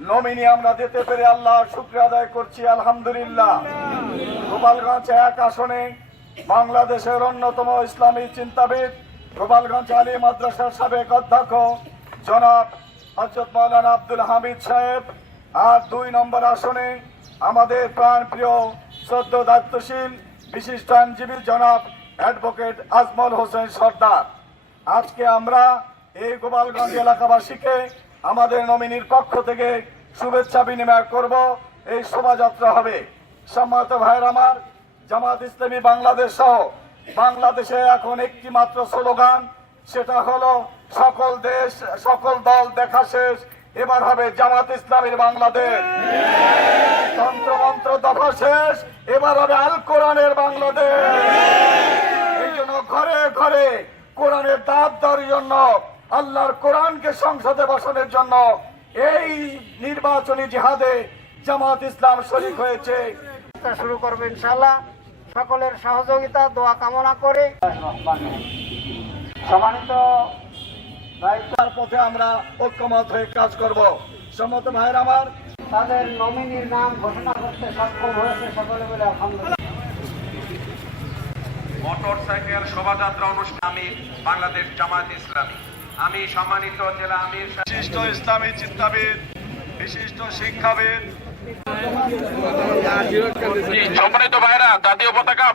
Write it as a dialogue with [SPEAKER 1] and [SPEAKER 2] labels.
[SPEAKER 1] Nominee আমরা দিতে পেরে আল্লাহ শুক্রিয়া আদায় করছি, আলহামদুলিল্লাহ। গোপালগঞ্জ এক আসনে বাংলাদেশের অন্যতম ইসলামী চিন্তাবিদ, গোপালগঞ্জ আলী মাদ্রাসার সাবেক অধ্যক্ষ, জনাব হজরত মৌলানা আব্দুল হামিদ সাহেব। আর দুই নম্বর আসনে আমাদের প্রাণ প্রিয় সদ্য দায়িত্বশীল বিশিষ্ট আইনজীবী জনাব অ্যাডভোকেট আজমল হোসেন সর্দার। আজকে আমরা এই গোপালগঞ্জ এলাকাবাসীকে আমাদের নমিনির পক্ষ থেকে শুভেচ্ছা বিনিময় করব। এই শোভাযাত্রা হবে। সম্মানিত ভাইয়ের আমার, জামাত ইসলামী বাংলাদেশ সহ বাংলাদেশে এখন একটি মাত্র স্লোগান, সেটা হলো, সকল দেশ, সকল দল দেখা শেষ, এবার হবে জামাত ইসলামীর বাংলাদেশ। তন্ত্রমন্ত্র দফা শেষ, এবার হবে আল কোরআনের বাংলাদেশ। এই জন্য ঘরে ঘরে কোরআনের দাঁত দেওয়ার জন্য আল্লাহর কোরআনকে সংসদে বসানোর জন্য এই নির্বাচনী জিহাদে জামাত ইসলাম শরিক হয়েছে।
[SPEAKER 2] শুরু করব ইনশাআল্লাহ। সকলের সহযোগিতা দোয়া কামনা করে। সম্মানিত দায়িত্ব
[SPEAKER 1] তার পথে আমরা ঐক্যমত হয়ে কাজ করব। সম্মত ভাইয়ের আমার
[SPEAKER 2] তাদের নমিনির নাম ঘোষণা করতে সক্ষম হয়েছে সকলে বলে আলহামদুলিল্লাহ।
[SPEAKER 3] মোটর সাইকেল শোভাযাত্রা অনুষ্ঠানে বাংলাদেশ জামাত ইসলামী। আমি সম্মানিত জেলা আমির
[SPEAKER 1] বিশিষ্ট ইসলামী চিন্তাবিদ বিশিষ্ট শিক্ষাবিদ।
[SPEAKER 3] সম্মানিত ভাইরা জাতীয় পতাকা